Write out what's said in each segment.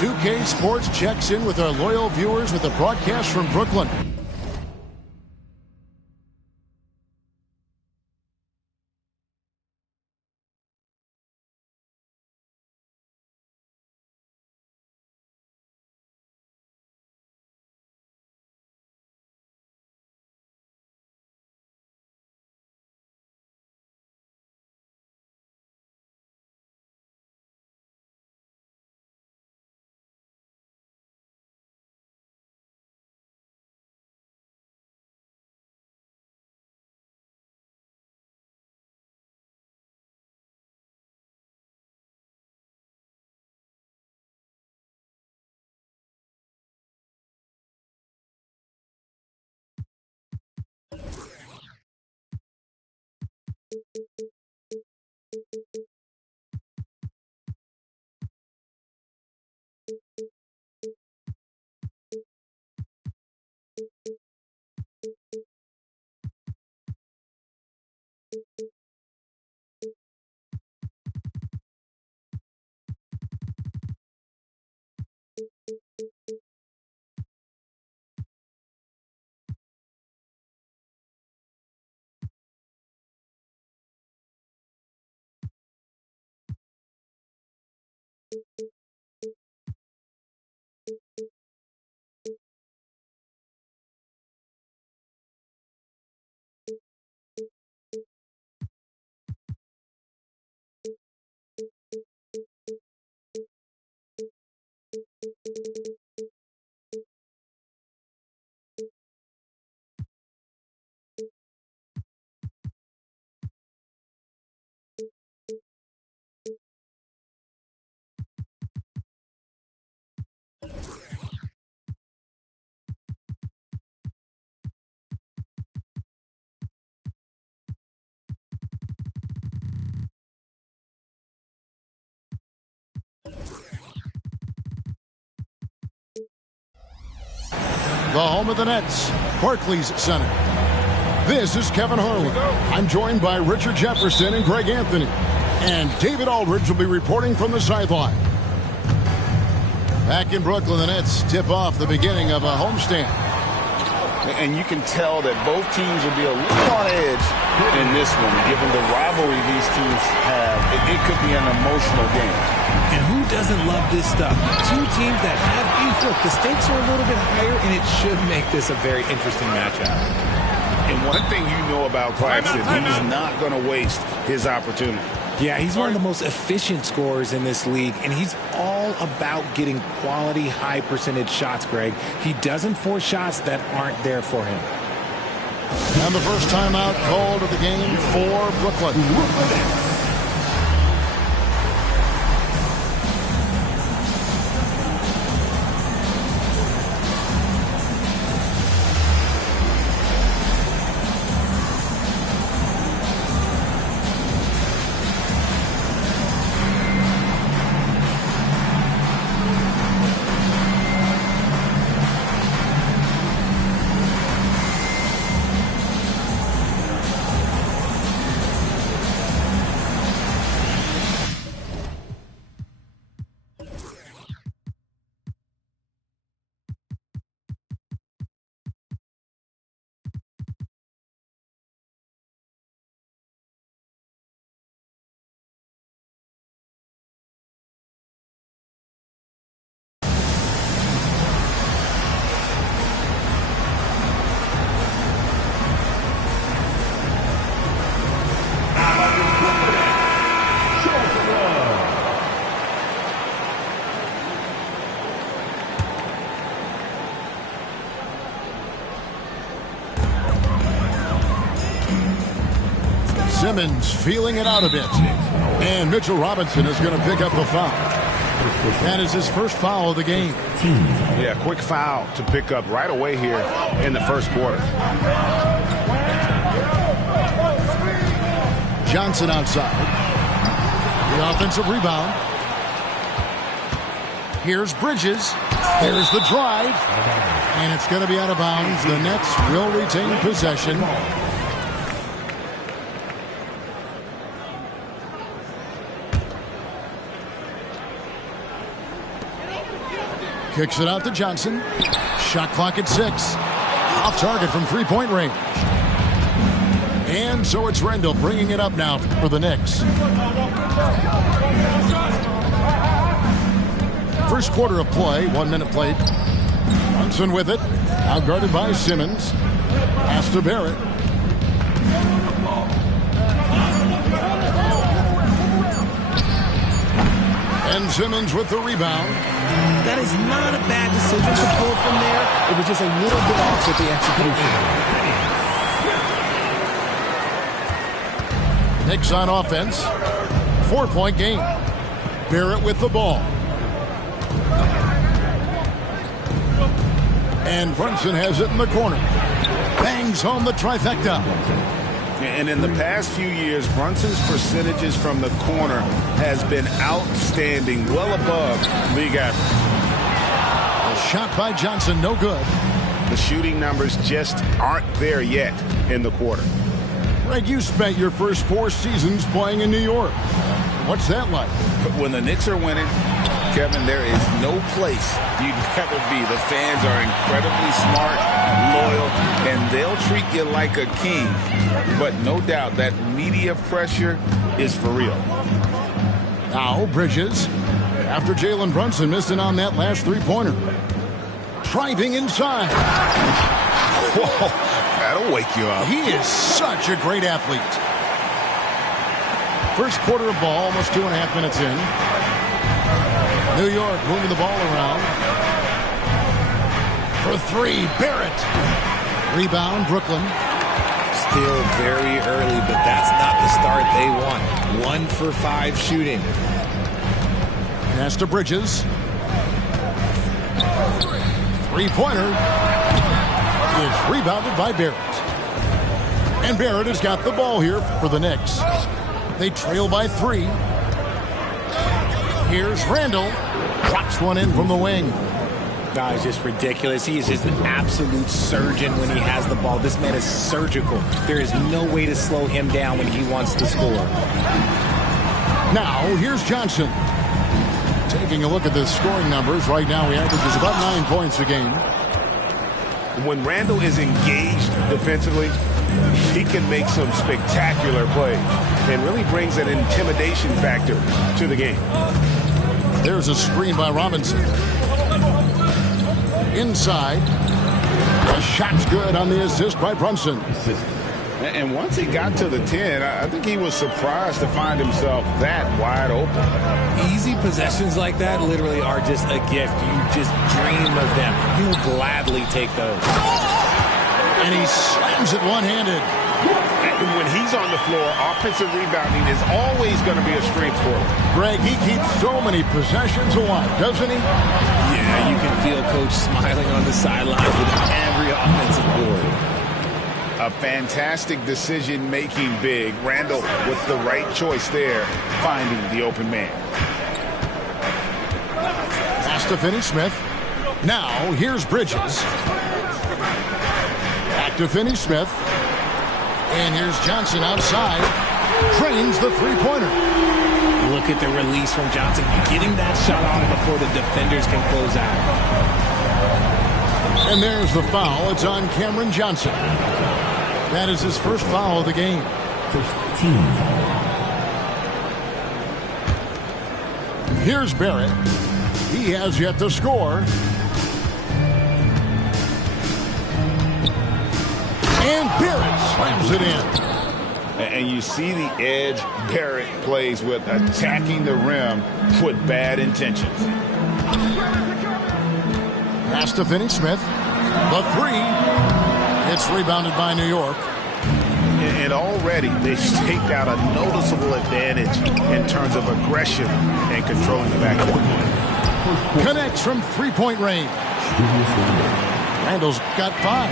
2K Sports checks in with our loyal viewers with a broadcast from Brooklyn. The home of the Nets, Barclays Center. This is Kevin Harlan. I'm joined by Richard Jefferson and Greg Anthony. And David Aldridge will be reporting from the sideline. Back in Brooklyn, the Nets tip off the beginning of a homestand. And you can tell that both teams will be a little on edge in this one, given the rivalry these teams have. It could be an emotional game. And who doesn't love this stuff? Two teams that have beef. Look, the stakes are a little bit higher, and it should make this a very interesting matchup. And one thing you know about Claxton, he's not going to waste his opportunity. Yeah, he's one of the most efficient scorers in this league, and he's all about getting quality, high-percentage shots, Greg. He doesn't force shots that aren't there for him. And the first timeout called of the game for Brooklyn. Simmons feeling it out a bit. And Mitchell Robinson is going to pick up the foul. That is his first foul of the game. Yeah, quick foul to pick up right away here in the first quarter. Johnson outside. The offensive rebound. Here's Bridges. There's the drive. And it's going to be out of bounds. The Nets will retain possession. Kicks it out to Johnson. Shot clock at 6. Off target from three-point range. And so it's Randall bringing it up now for the Knicks. First quarter of play, 1 minute played. Brunson with it. Out guarded by Simmons. Pass to Barrett. And Simmons with the rebound. That is not a bad decision to pull from there. It was just a little bit off with the execution. Knicks on offense. 4-point game. Barrett with the ball. And Brunson has it in the corner. Bangs home the trifecta. And in the past few years, Brunson's percentages from the corner has been outstanding, well above league average. A shot by Johnson, no good. The shooting numbers just aren't there yet in the quarter. Greg, you spent your first 4 seasons playing in New York. What's that like? But when the Knicks are winning, Kevin, there is no place you'd rather be. The fans are incredibly smart, loyal, and they'll treat you like a king. But no doubt that media pressure is for real. Now Bridges, after Jalen Brunson missing on that last three-pointer. Driving inside. Whoa, that'll wake you up. He is such a great athlete. First quarter of ball, almost 2.5 minutes in. New York moving the ball around. For 3, Barrett. Rebound, Brooklyn. Still very early, but that's not the start they want. 1 for 5 shooting. Pass to Bridges. Three-pointer. It's rebounded by Barrett. And Barrett has got the ball here for the Knicks. They trail by 3. Here's Randall. Drops one in from the wing. That is just ridiculous. He is just an absolute surgeon when he has the ball. This man is surgical. There is no way to slow him down when he wants to score. Now, here's Johnson. Taking a look at the scoring numbers. Right now, he averages about 9 points a game. When Randall is engaged defensively, he can make some spectacular plays and really brings an intimidation factor to the game. There's a screen by Robinson. Inside. The shot's good on the assist by Brunson. And once he got to the 10, I think he was surprised to find himself that wide open. Easy possessions like that literally are just a gift. You just dream of them. He'll gladly take those. And he slams it one-handed. And when he's on the floor, offensive rebounding is always going to be a strength for him. Greg, he keeps so many possessions alive, doesn't he? Yeah, you can feel Coach smiling on the sidelines with every offensive board. A fantastic decision-making big. Randall with the right choice there, finding the open man. Pass to Finney-Smith. Now, here's Bridges. Back to Finney-Smith. And here's Johnson outside. Drains the three-pointer. Look at the release from Johnson. Getting that shot off before the defenders can close out. And there's the foul. It's on Cameron Johnson. That is his first foul of the game. 15. Here's Barrett. He has yet to score. And Barrett slams it in. And you see the edge Barrett plays with, attacking the rim with bad intentions. Pass to Finney-Smith. The 3. It's rebounded by New York. And already they've staked out a noticeable advantage in terms of aggression and controlling the backcourt. Connects from three-point range. Randall's got 5.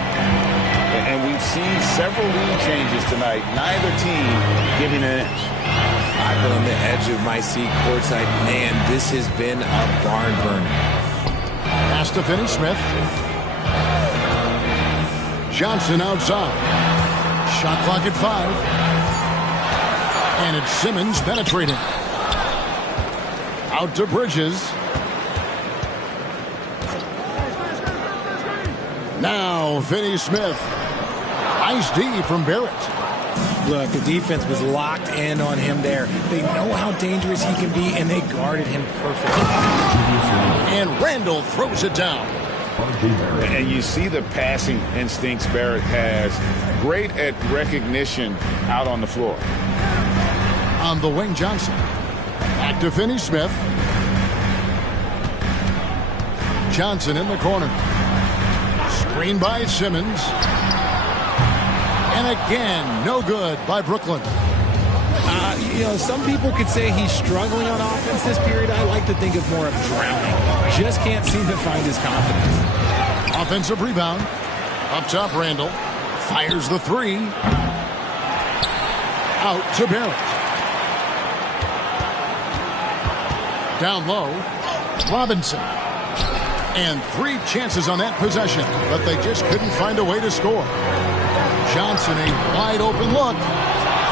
And we've seen several lead changes tonight. Neither team giving an inch. I've been on the edge of my seat courtside. Man, this has been a barn burner. Pass to Finney-Smith. Johnson outside. Shot clock at 5. And it's Simmons penetrating. Out to Bridges. Now, Finney Smith. Nice D from Barrett. Look, the defense was locked in on him there. They know how dangerous he can be, and they guarded him perfectly. And Randall throws it down. And you see the passing instincts Barrett has. Great at recognition out on the floor. On the wing, Johnson. Back to Finney Smith. Johnson in the corner. Screen by Simmons. And again, no good by Brooklyn. Some people could say he's struggling on offense this period. I like to think of more of drowning. Just can't seem to find his confidence. Offensive rebound. Up top, Randall. Fires the three. Out to Barrett. Down low. Robinson. And 3 chances on that possession, but they just couldn't find a way to score. Johnson, a wide open look.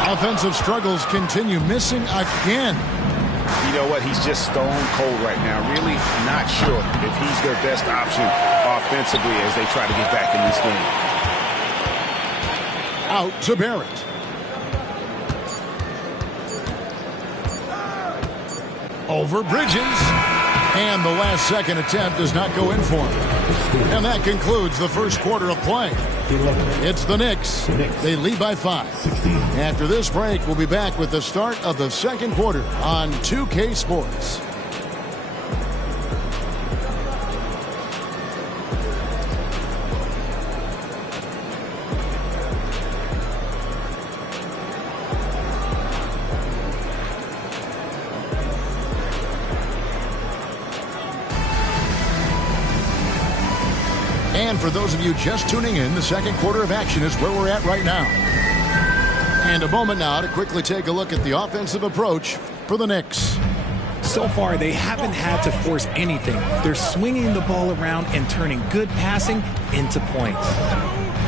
Offensive struggles continue, missing again. You know what? He's just stone cold right now. Really not sure if he's their best option offensively as they try to get back in this game. Out to Barrett. Over Bridges. And the last second attempt does not go in for him. And that concludes the first quarter of play. It's the Knicks. They lead by 5. After this break, we'll be back with the start of the second quarter on 2K Sports. And for those of you just tuning in, the second quarter of action is where we're at right now. And a moment now to quickly take a look at the offensive approach for the Knicks. So far, they haven't had to force anything. They're swinging the ball around and turning good passing into points.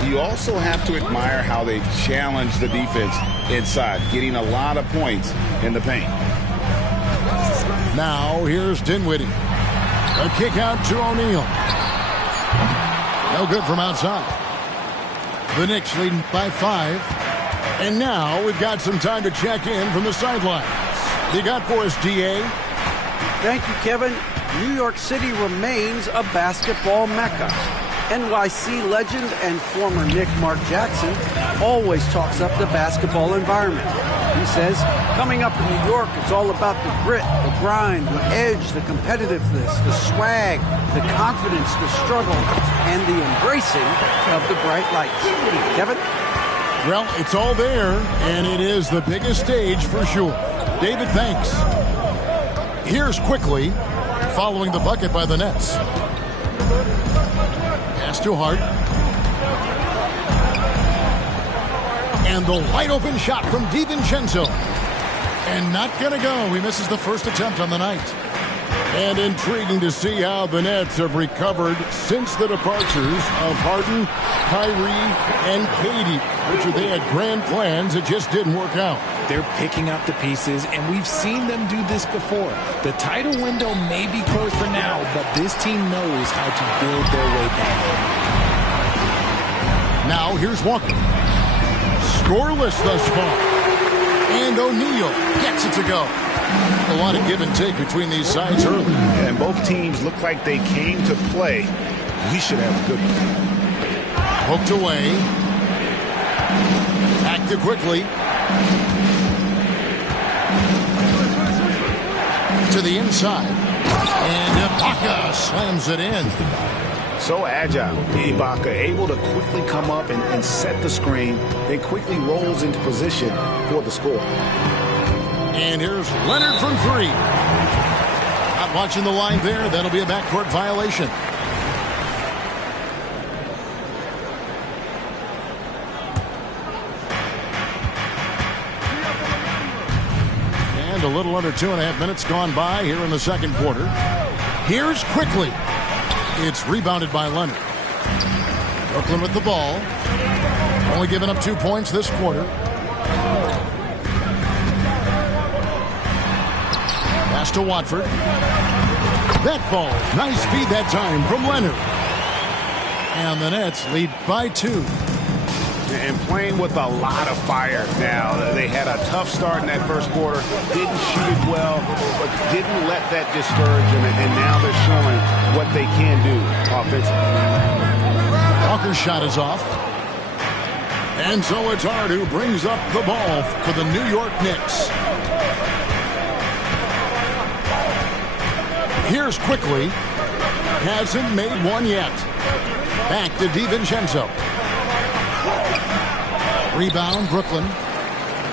You also have to admire how they challenge the defense inside, getting a lot of points in the paint. Now, here's Dinwiddie. A kick out to O'Neal. No good from outside. The Knicks leading by 5. And now we've got some time to check in from the sidelines. You got for us, DA? Thank you, Kevin. New York City remains a basketball mecca. NYC legend and former Knick Mark Jackson always talks up the basketball environment. He says, coming up in New York, it's all about the grit, the grind, the edge, the competitiveness, the swag, the confidence, the struggle, and the embracing of the bright lights. Kevin? Well, it's all there, and it is the biggest stage for sure. David, thanks. Here's quickly, following the bucket by the Nets. Pass to Hart. And the wide open shot from DiVincenzo. And not going to go. He misses the first attempt on the night. And intriguing to see how the Nets have recovered since the departures of Harden, Kyrie, and KD. Richard, they had grand plans. It just didn't work out. They're picking up the pieces, and we've seen them do this before. The title window may be closed for now, but this team knows how to build their way back. Now here's Walker. Scoreless thus far. And O'Neal gets it to go. A lot of give and take between these sides early. And both teams look like they came to play. We should have a good one. Poked away. Active quickly. To the inside. And Ibaka slams it in. So agile. Ibaka able to quickly come up and set the screen, then quickly rolls into position for the score. And here's Leonard from 3. Not watching the line there. That'll be a backcourt violation. And a little under 2.5 minutes gone by here in the second quarter. Here's quickly. It's rebounded by Leonard. Brooklyn with the ball. Only giving up 2 points this quarter. Pass to Watford. That ball. Nice feed that time from Leonard. And the Nets lead by 2. And playing with a lot of fire now. They had a tough start in that first quarter. Didn't shoot it well, but didn't let that discourage them. And now they're showing what they can do offensively. Walker's shot is off. And so it's Hart who brings up the ball for the New York Knicks. Here's Quickly. Hasn't made one yet. Back to DiVincenzo. Rebound, Brooklyn.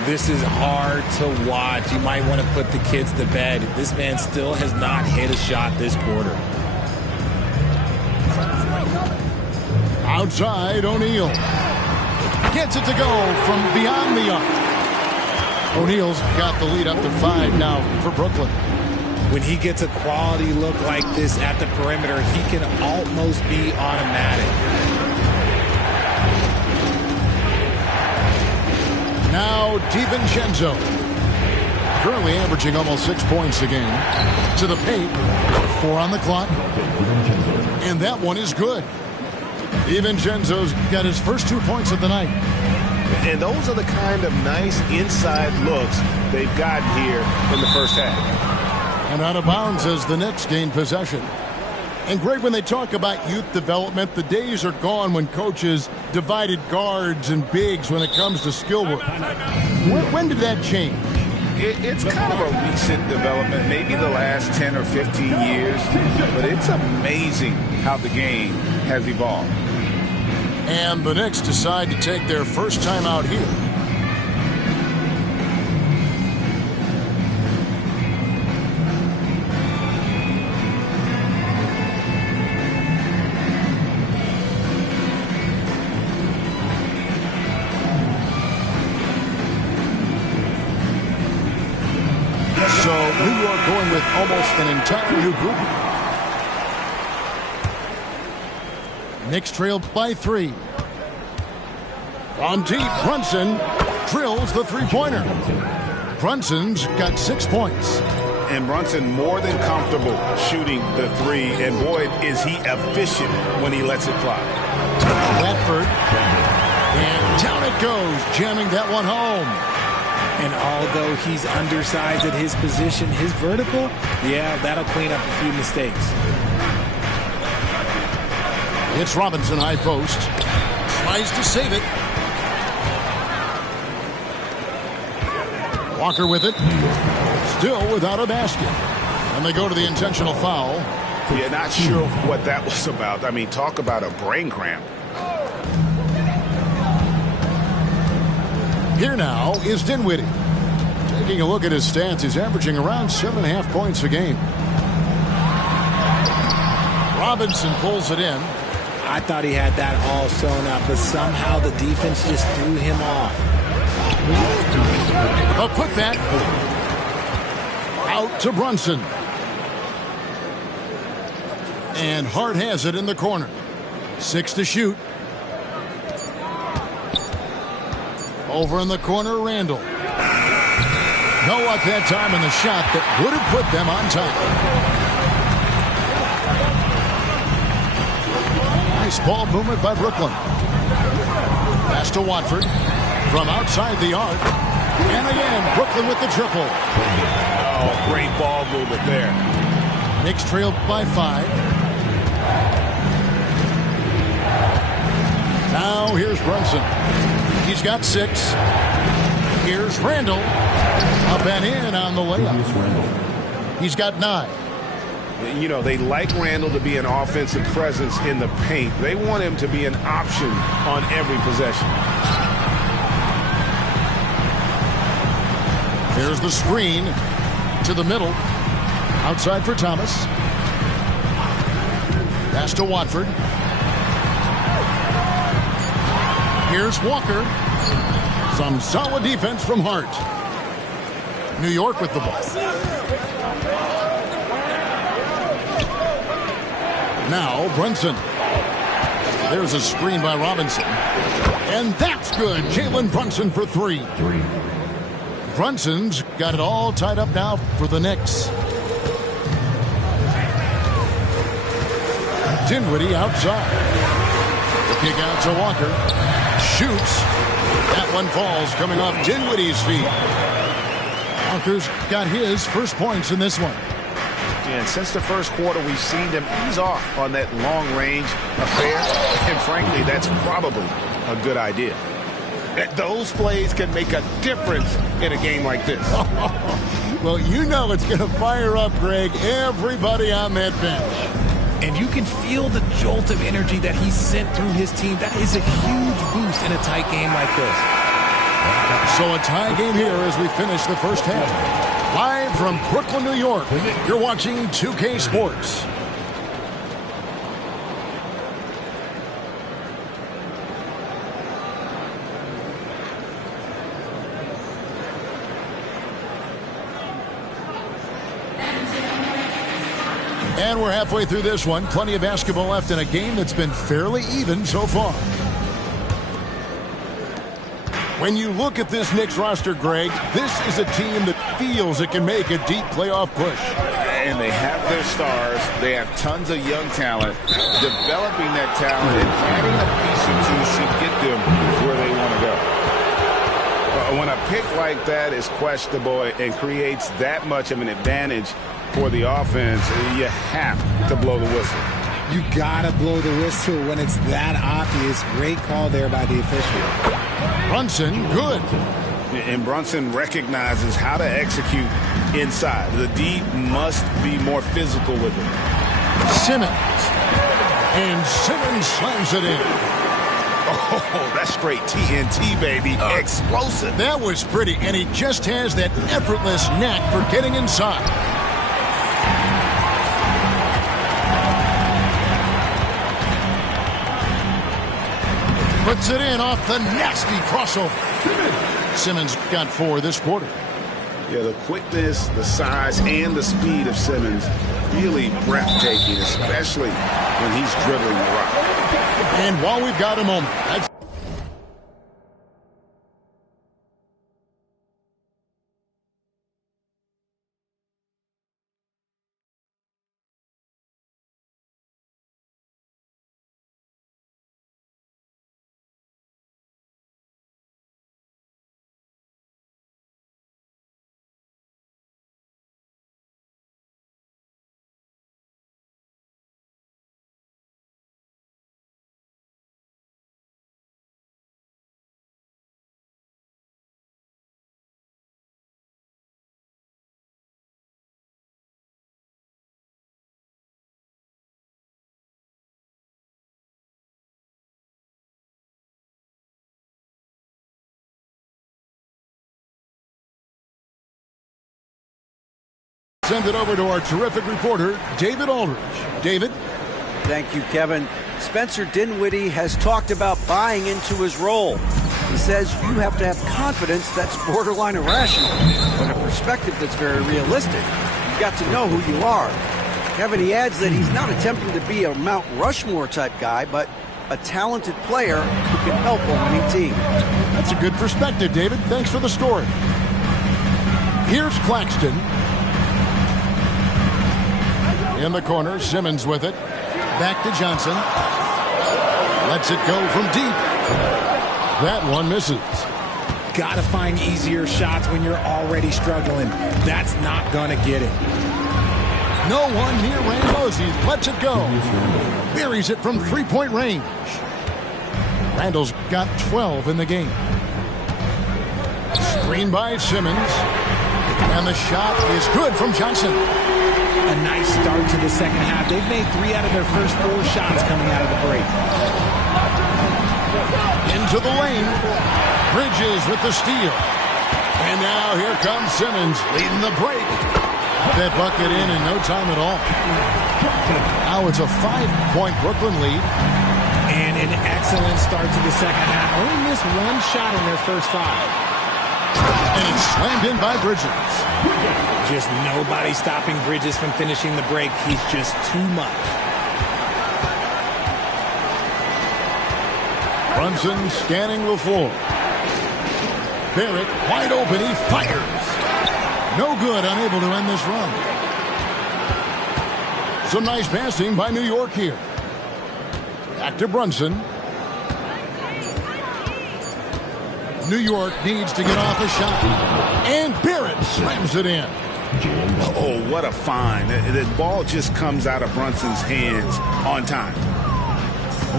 This is hard to watch. You might want to put the kids to bed. This man still has not hit a shot this quarter. Outside, O'Neal. Gets it to go from beyond the arc. O'Neal's got the lead up to 5 now for Brooklyn. When he gets a quality look like this at the perimeter, he can almost be automatic. Now DiVincenzo. Currently averaging almost 6 points a game. To the paint. 4 on the clock. And that one is good. DiVincenzo's got his first 2 points of the night. And those are the kind of nice inside looks they've gotten here in the first half. And out of bounds as the Knicks gain possession. And Greg, when they talk about youth development, the days are gone when coaches divided guards and bigs when it comes to skill work. When did that change? It's kind of a recent development, maybe the last 10 or 15 years, but it's amazing how the game has evolved. And the Knicks decide to take their first time out here. So New York going with almost an entire new group. Knicks trailed by 3. On deep, Brunson drills the three-pointer. Brunson's got 6 points. And Brunson more than comfortable shooting the 3. And boy, is he efficient when he lets it fly. Latford. And down it goes, jamming that one home. And although he's undersized at his position, his vertical, yeah, that'll clean up a few mistakes. It's Robinson high post. Tries to save it. Walker with it. Still without a basket. And they go to the intentional foul. Yeah, not sure what that was about. I mean, talk about a brain cramp. Here now is Dinwiddie. Taking a look at his stats, he's averaging around 7.5 points a game. Robinson pulls it in. I thought he had that all sewn up, but somehow the defense just threw him off. A putback. Out to Brunson. And Hart has it in the corner. 6 to shoot. Over in the corner, Randall. No luck that time in the shot that would have put them on top. Nice ball movement by Brooklyn. Pass to Watford from outside the arc. And again, Brooklyn with the triple. Oh, great ball movement there. Knicks trailed by 5. Now here's Brunson. He's got 6. Here's Randall. Up and in on the layup. He's got 9. You know, they like Randall to be an offensive presence in the paint. They want him to be an option on every possession. There's the screen to the middle. Outside for Thomas. Pass to Watford. Here's Walker. Some solid defense from Hart. New York with the ball. Now Brunson. There's a screen by Robinson. And that's good. Jalen Brunson for 3. Brunson's got it all tied up now for the Knicks. Dinwiddie outside. The kick out to Walker. Shoots. That one falls, coming off Dinwiddie's feet. Walker's got his first points in this one. And since the first quarter, we've seen them ease off on that long-range affair. And frankly, that's probably a good idea. Those plays can make a difference in a game like this. Well, you know it's going to fire up, Greg, everybody on that bench. And you can feel the jolt of energy that he sent through his team. That is a huge boost in a tight game like this. So a tie game here as we finish the first half. Live from Brooklyn, New York, you're watching 2K Sports. And we're halfway through this one. Plenty of basketball left in a game that's been fairly even so far. When you look at this Knicks roster, Greg, this is a team that feels it can make a deep playoff push. And they have their stars. They have tons of young talent. Developing that talent and adding a piece or two should get them where they want to go. When a pick like that is questionable and creates that much of an advantage for the offense, you have to blow the whistle. You gotta blow the whistle when it's that obvious. Great call there by the official. Brunson, good. And Brunson recognizes how to execute inside. The D must be more physical with it. Simmons. And Simmons slams it in. Oh, that's straight TNT, baby. Explosive. That was pretty, and he just has that effortless knack for getting inside. Puts it in off the nasty crossover. Simmons got 4 this quarter. Yeah, the quickness, the size, and the speed of Simmons really breathtaking, especially when he's dribbling the rock. And while we've got a moment, that's send it over to our terrific reporter, David Aldridge. David? Thank you, Kevin. Spencer Dinwiddie has talked about buying into his role. He says you have to have confidence that's borderline irrational, but a perspective that's very realistic. You've got to know who you are. Kevin, he adds that he's not attempting to be a Mount Rushmore type guy, but a talented player who can help a winning team. That's a good perspective, David. Thanks for the story. Here's Claxton. In the corner, Simmons with it. Back to Johnson. Lets it go from deep. That one misses. Gotta find easier shots when you're already struggling. That's not gonna get it. No one near Randall's. He lets it go. Buries it from three-point range. Randall's got 12 in the game. Screen by Simmons. And the shot is good from Johnson. A nice start to the second half. They've made 3 out of their first 4 shots coming out of the break. Into the lane. Bridges with the steal. And now here comes Simmons leading the break. That bucket in no time at all. Now it's a 5-point Brooklyn lead. And an excellent start to the second half. Only missed 1 shot in their first 5. And it's slammed in by Bridges. Just nobody stopping Bridges from finishing the break. He's just too much. Brunson scanning the floor. Barrett wide open. He fires. No good. Unable to end this run. Some nice passing by New York here. Back to Brunson. New York needs to get off a shot. And Barrett slams it in. Oh, what a find. The ball just comes out of Brunson's hands on time.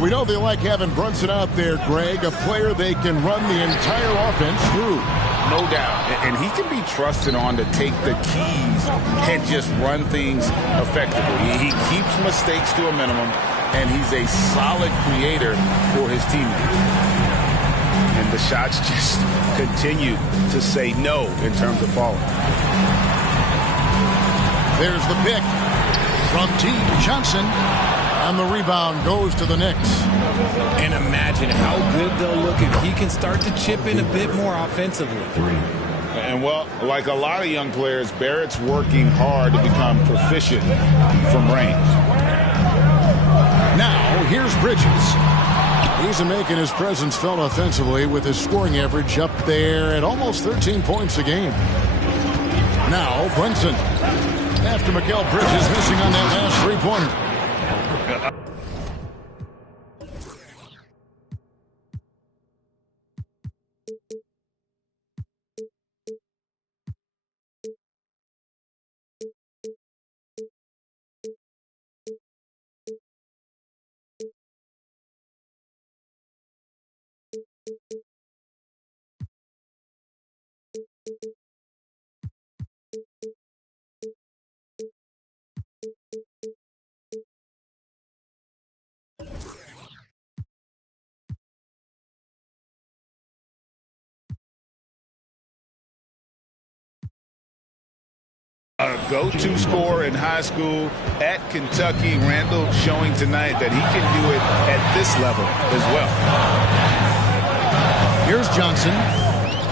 We know they like having Brunson out there, Greg, a player they can run the entire offense through. No doubt. And he can be trusted on to take the keys and just run things effectively. He keeps mistakes to a minimum, and he's a solid creator for his teammates. And the shots just continue to say no in terms of falling. There's the pick from T. Johnson. And the rebound goes to the Knicks. And imagine how good they'll look if he can start to chip in a bit more offensively. And, well, like a lot of young players, Barrett's working hard to become proficient from range. Now, here's Bridges. He's making his presence felt offensively with his scoring average up there at almost 13 points a game. Now, Brunson. After Mikal Bridges missing on that last three-pointer. A go-to scorer in high school at Kentucky. Randall showing tonight that he can do it at this level as well. Here's Johnson.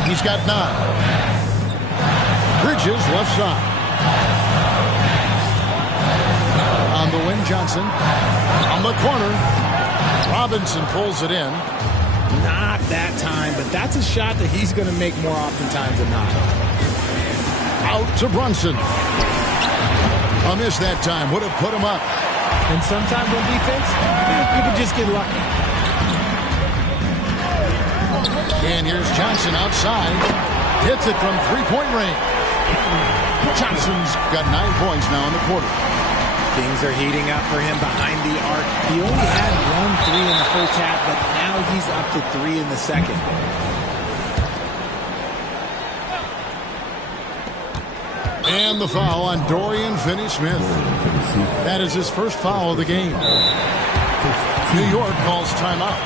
He's got 9. Bridges left side. On the wing, Johnson. On the corner. Robinson pulls it in. Not that time, but that's a shot that he's going to make more oftentimes than not. Out to Brunson. A miss that time. Would have put him up. And sometimes on defense, you can just get lucky. And here's Johnson outside. Hits it from three-point range. Johnson's got 9 points now in the quarter. Things are heating up for him behind the arc. He only had 1 3 in the first half, but now he's up to 3 in the second. And the foul on Dorian Finney-Smith. That is his first foul of the game. New York calls timeout.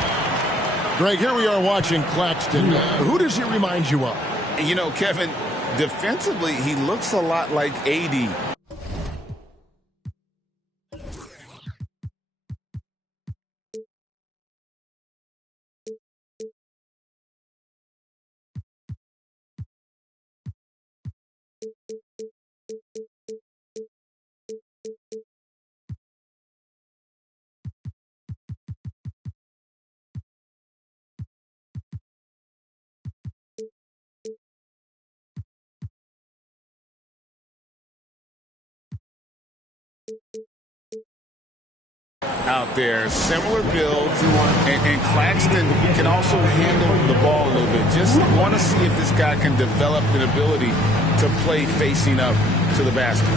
Greg, here we are watching Claxton. Who does he remind you of? You know, Kevin, defensively, he looks a lot like AD. Out there, similar builds, and Claxton can also handle the ball a little bit. Just want to see if this guy can develop an ability to play facing up to the basket.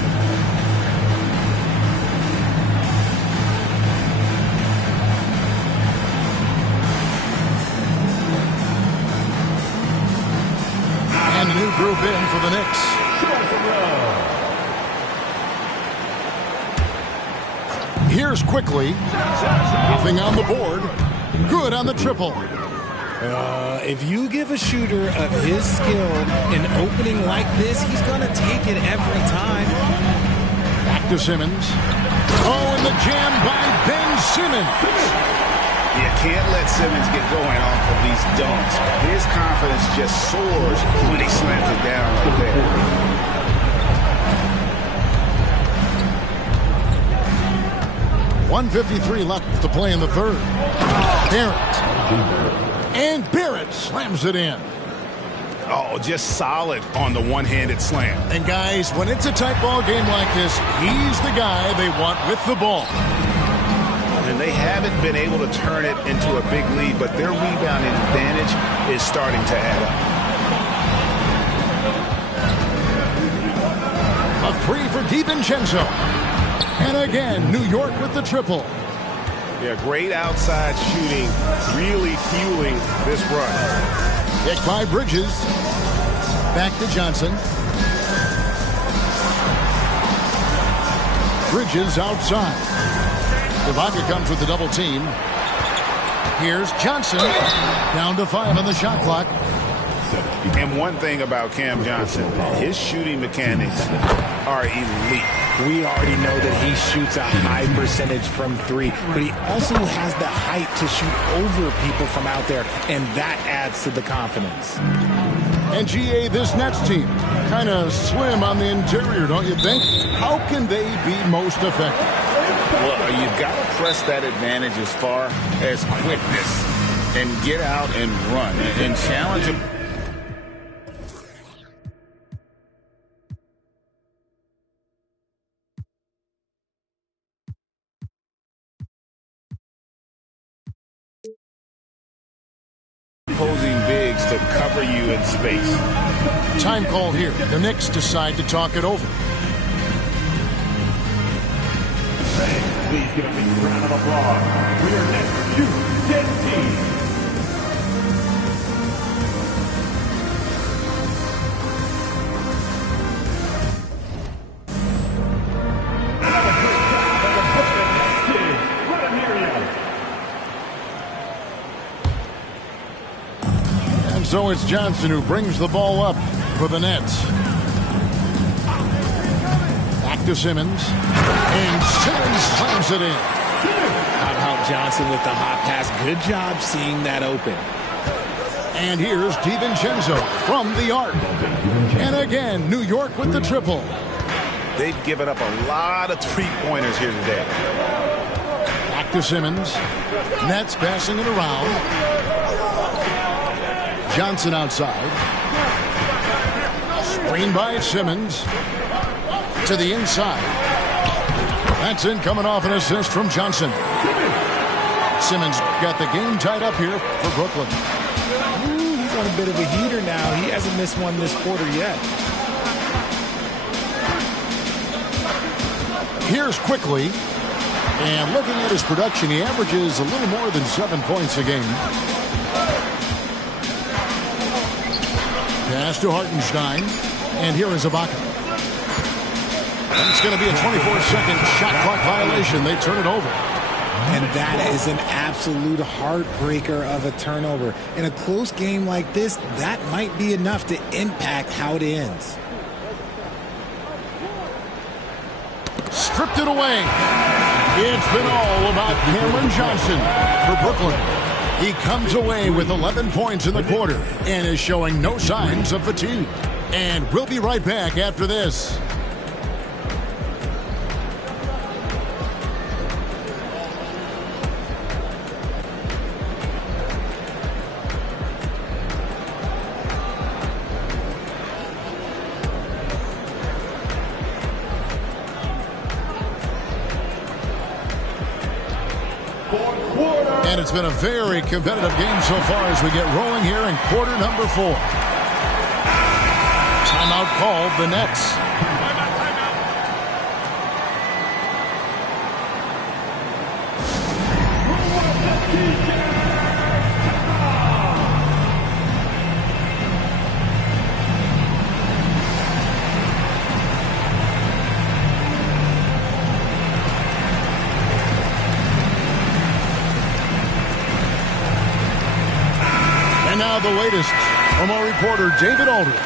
And a new group in for the Knicks. Here's quickly. Nothing on the board. Good on the triple. If you give a shooter of his skill an opening like this, he's going to take it every time. Back to Simmons. Oh, and the jam by Ben Simmons. You can't let Simmons get going off of these dunks. His confidence just soars when he slams it down like that. 1:53 left to play in the third. Barrett. And Barrett slams it in. Oh, just solid on the one-handed slam. And guys, when it's a tight ball game like this, he's the guy they want with the ball. And They haven't been able to turn it into a big lead, but their rebounding advantage is starting to add A up. three for DiVincenzo. And again, New York with the triple. Yeah, great outside shooting, really fueling this run. Hit by Bridges. Back to Johnson. Bridges outside. Ibaka comes with the double team. Here's Johnson. Down to 5 on the shot clock. And one thing about Cam Johnson, his shooting mechanics are elite. We already know that he shoots a high percentage from 3, but he also has the height to shoot over people from out there, and that adds to the confidence. And GA, this Nets team, kind of slim on the interior, don't you think? How can they be most effective? Well, you've got to press that advantage as far as quickness and get out and run and challenge them. Opposing bigs to cover you in space. Time call here. The Knicks decide to talk it over. Please give a big round of applause for your next U10 team. So it's Johnson who brings the ball up for the Nets. Back to Simmons. And Simmons slams it in. How about Johnson with the hot pass? Good job seeing that open. And here's DiVincenzo from the arc. And again, New York with the triple. They've given up a lot of three-pointers here today. Back to Simmons. Nets passing it around. Johnson outside. Screen by Simmons. To the inside. That's in, coming off an assist from Johnson. Simmons got the game tied up here for Brooklyn. Ooh, he's on a bit of a heater now. He hasn't missed one this quarter yet. Here's Quickly. And looking at his production, he averages a little more than 7 points a game. Pass to Hartenstein. And here is Ibaka. And it's going to be a 24-second shot clock violation. They turn it over. And that is an absolute heartbreaker of a turnover. In a close game like this, that might be enough to impact how it ends. Stripped it away. It's been all about Cameron Johnson for Brooklyn. He comes away with 11 points in the quarter and is showing no signs of fatigue. And we'll be right back after this. And it's been a very competitive game so far as we get rolling here in quarter number 4. Timeout called the Nets. And now the latest from our reporter, David Aldridge.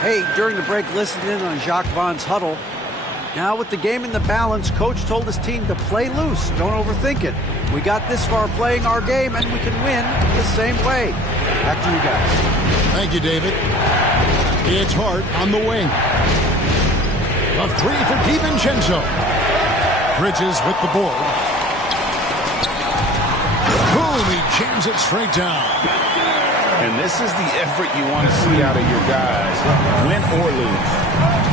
Hey, during the break, listen in on Jacques Vaughn's huddle. Now with the game in the balance, coach told his team to play loose. Don't overthink it. We got this far playing our game, and we can win the same way. Back to you guys. Thank you, David. It's Hart on the wing. A three for DiVincenzo. Bridges with the board. Boom, he jams it straight down. And this is the effort you want to see out of your guys, win or lose.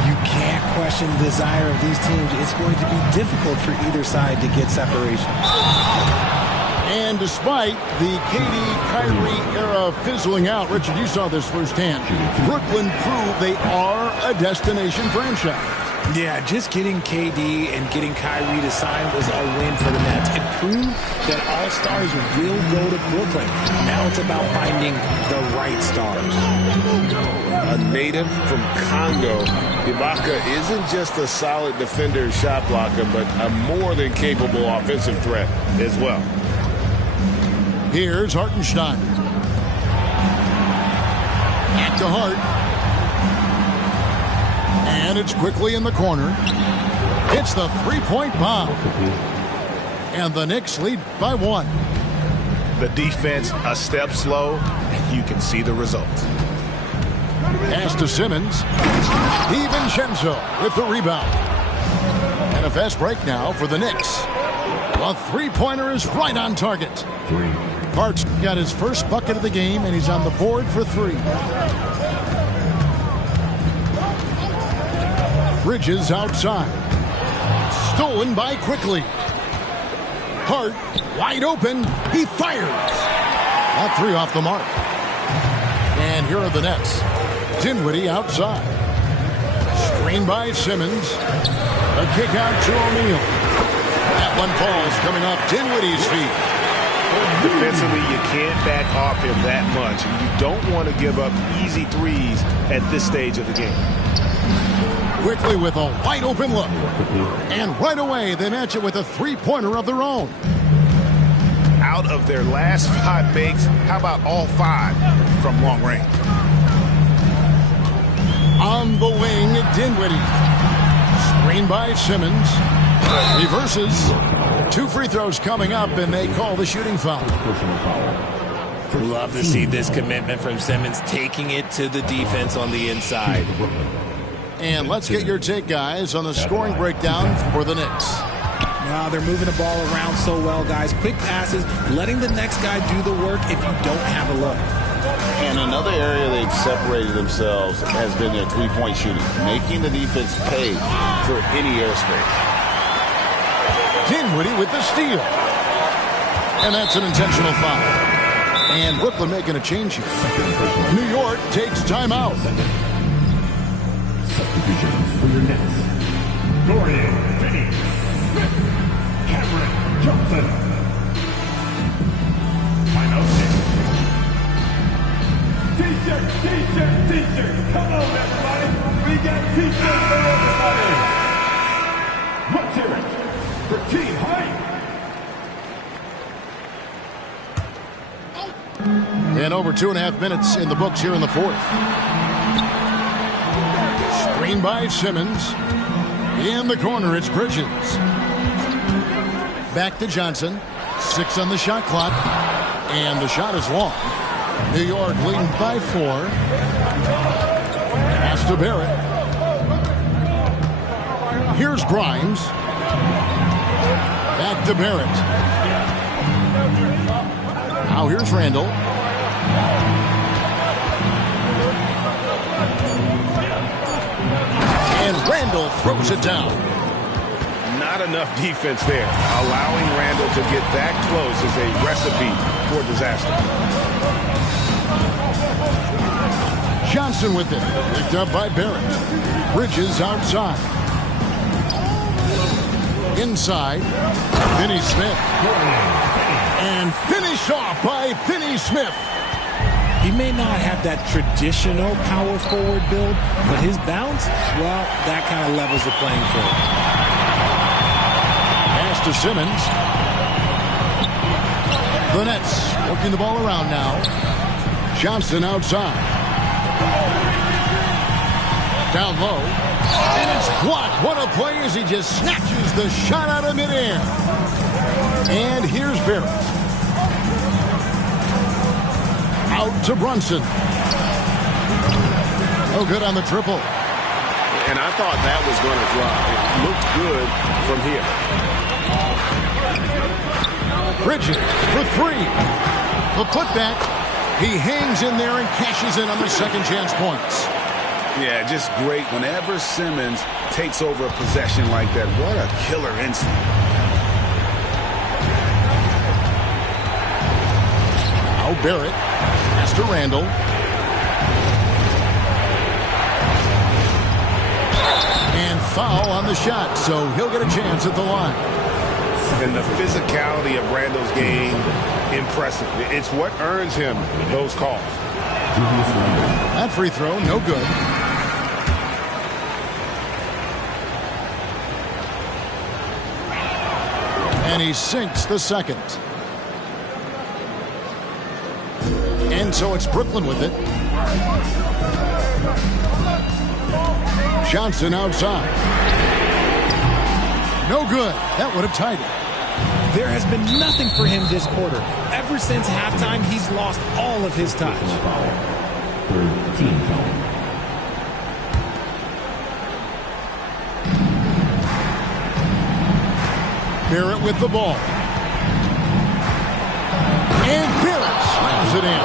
You can't question the desire of these teams. It's going to be difficult for either side to get separation. And despite the KD-Kyrie era fizzling out, Richard, you saw this firsthand. Brooklyn proved they are a destination franchise. Yeah, just getting KD and getting Kyrie to sign was a win for the Nets. It proved that all stars will go to Brooklyn. Now it's about finding the right stars. A native from Congo, Ibaka isn't just a solid defender and shot blocker, but a more than capable offensive threat as well. Here's Hartenstein. Back to Hart. And it's quickly in the corner. It's the three-point bomb. And the Knicks lead by 1. The defense a step slow, and you can see the results. Pass to Simmons. DiVincenzo with the rebound. And a fast break now for the Knicks. A three-pointer is right on target. Hart's got his first bucket of the game, and he's on the board for 3. Bridges outside. Stolen by Quickly. Hart wide open. He fires. A 3 off the mark. And here are the Nets. Dinwiddie outside. Screen by Simmons. A kick out to O'Neal. That one falls coming off Dinwiddie's feet. Defensively, you can't back off him that much, and you don't want to give up easy threes at this stage of the game. Quickly with a wide open look. And right away, they match it with a three-pointer of their own. Out of their last 5 makes, how about all 5 from long range? On the wing, Dinwiddie. Screen by Simmons. Reverses. 2 free throws coming up, and they call the shooting foul. Love to see this commitment from Simmons, taking it to the defense on the inside. And let's get your take, guys, on the scoring breakdown for the Knicks. Wow, they're moving the ball around so well, guys. Quick passes, letting the next guy do the work if you don't have a look. And another area they've separated themselves has been their three-point shooting, making the defense pay for any airspace. Dinwiddie with the steal. And that's an intentional foul. And Brooklyn making a change here. New York takes timeout. Substitutions for your Nets. Dorian Finney-Smith. Cameron Johnson. Timeout 6. T-shirt. Come on, everybody. We got T-shirts for everybody. Let's hear it for Team Hype. And over 2.5 minutes in the books here in the 4th. Screen by Simmons. In the corner, it's Bridges. Back to Johnson. 6 on the shot clock. And the shot is long. New York leading by 4. Pass to Barrett. Here's Grimes. Back to Barrett. Now here's Randall. And Randall throws it down. Not enough defense there. Allowing Randall to get that close is a recipe for disaster. Johnson with it. Picked up by Barrett. Bridges outside. Inside. Finney-Smith. And finished off by Finney-Smith. He may not have that traditional power forward build, but his bounce, well, that kind of levels the playing field. Pass to Simmons. The Nets working the ball around now. Johnson outside. Down low. And it's blocked. What a play as he just snatches the shot out of midair. And here's Barrett. Out to Brunson. No good on the triple. And I thought that was going to drop. It looked good from here. Bridges for 3. The putback. He hangs in there and cashes in on the second chance points. Yeah, just great. Whenever Simmons takes over a possession like that, what a killer instinct. Now Barrett. Pass to Randall. And foul on the shot, so he'll get a chance at the line. And the physicality of Randall's game, impressive. It's what earns him those calls. That free throw, no good. And he sinks the second. And so it's Brooklyn with it. Johnson outside. No good. That would have tied it. There has been nothing for him this quarter. Ever since halftime, he's lost all of his touch. Barrett with the ball. And Barrett slams it in.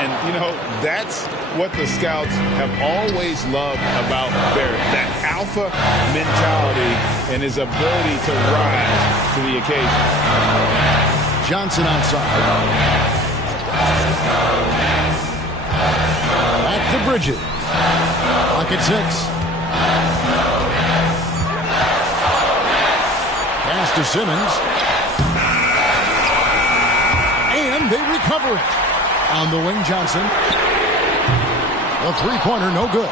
And, you know, that's what the scouts have always loved about Barrett. That alpha mentality and his ability to rise to the occasion. Johnson outside. Back to Bridges. Clock at 6. Pass to Simmons. And they recover it. On the wing, Johnson. The three-pointer, no good.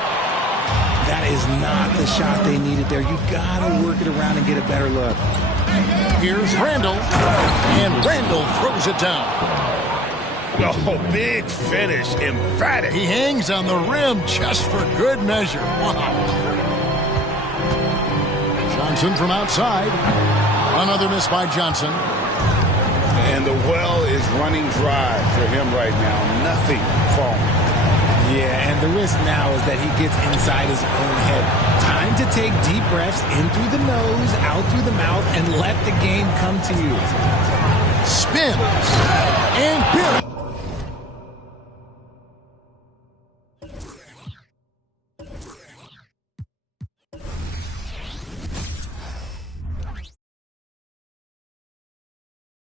That is not the shot they needed there. You got to work it around and get a better look. Here's Randall. And Randall throws it down. Oh, big finish, emphatic. He hangs on the rim just for good measure. Wow. Johnson from outside. Another miss by Johnson. And the well is running dry for him right now. Nothing falling. Yeah, and the risk now is that he gets inside his own head. Time to take deep breaths in through the nose, out through the mouth, and let the game come to you. Spins. And Barrett